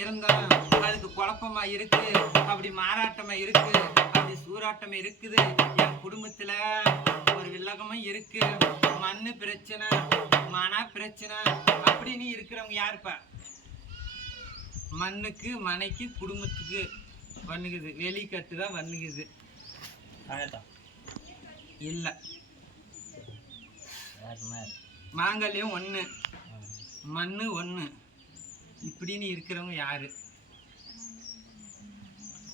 இருந்தாலும் அதுக்கு குழப்பமா இருக்கு அப்படி மாறாட்டமா இருக்கு அப்படி சூறாட்டம் இருக்குது. என் குடும்பத்துல ஒரு வில்லகமும் இருக்கு. மண்ணு பிரச்சனை மன பிரச்சனை அப்படின்னு இருக்கிறவங்க யாருப்பா? மண்ணுக்கு மனைக்கு குடும்பத்துக்கு பண்ணுகுது வெளிக்கட்டு தான் பண்ணுகுது இல்ல. மாங்கல்யம் ஒண்ணு. மண்ணு ஒண்ணு. இப்படின்னு இருக்கிறவங்க யாரு?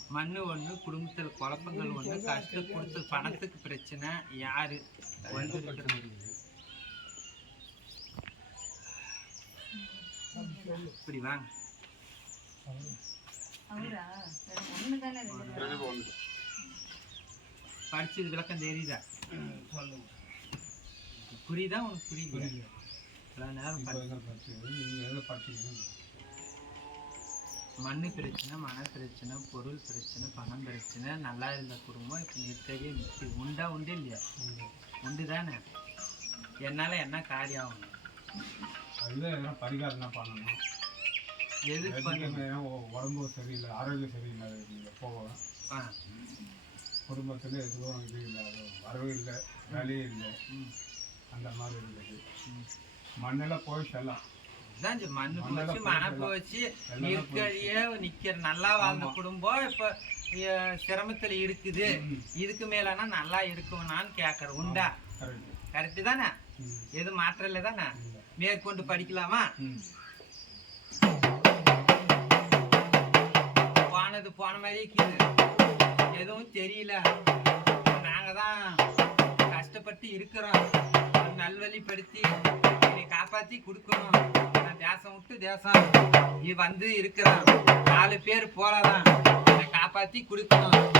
மண்ணு ஒண்ணு குடும்பத்துல குழப்பங்கள் ஒண்ணு கஷ்டம் கொடுத்து பணத்துக்கு பிரச்சனை யாரு? வந்து இப்படி வாங்க. படிச்சது விளக்கம் தெரியுதா? புரியுதா? உனக்கு புரியுது? இவ்வளவு நேரம் படி- மண்ணு பிரச்சனை மன பிரச்சனை பொருள் பிரச்சனை பணம் பிரச்சனை நல்லா இருந்த குடும்பம் இப்போ நிற்கவே நிற்குது உண்டா உண்டு இல்லையா? உண்டு. தானே? என்னால் என்ன காரியம் ஆகணும் அதுதான் பரிகாரம் பண்ணணும். உ- உடம்பு சரியில்லை ஆரோக்கியம் சரியில்லை நீங்கள் போவோம் ஆ. குடும்பத்தில் எதுவும் இது இல்லை வரவே இல்லை வேலையே இல்லை. ம். அந்த மாதிரி இருக்குது ம். மண்ணெல்லாம் போய் செல்லாம் இதான் சொ- மண்ணு போச்சு மன போச்சு, நிற்கழியே நிக்கிற நல்லா வாழ்ந்த. குடும்பம். இப்ப சிரமத்துல இருக்குது. இதுக்கு மேலனா நல்லா இருக்கும்னான்னு கேக்குறேன் உண்டா? கரெக்டு தானே? எது மாற்றம் இல்லை. தானே மேற்கொண்டு படிக்கலாமா? போனது போன மாதிரி எதுவும் தெரியல. நாங்க தான் கஷ்டப்பட்டு இருக்கிறோம். நல்வழிப்படுத்தி என்னை காப்பாத்தி கொடுக்கணும். தேசம் விட்டு தேசம். நீ வந்து இருக்கிறான் நாலு பேர் போலதான் என்னை காப்பாத்தி கொடுக்கணும்.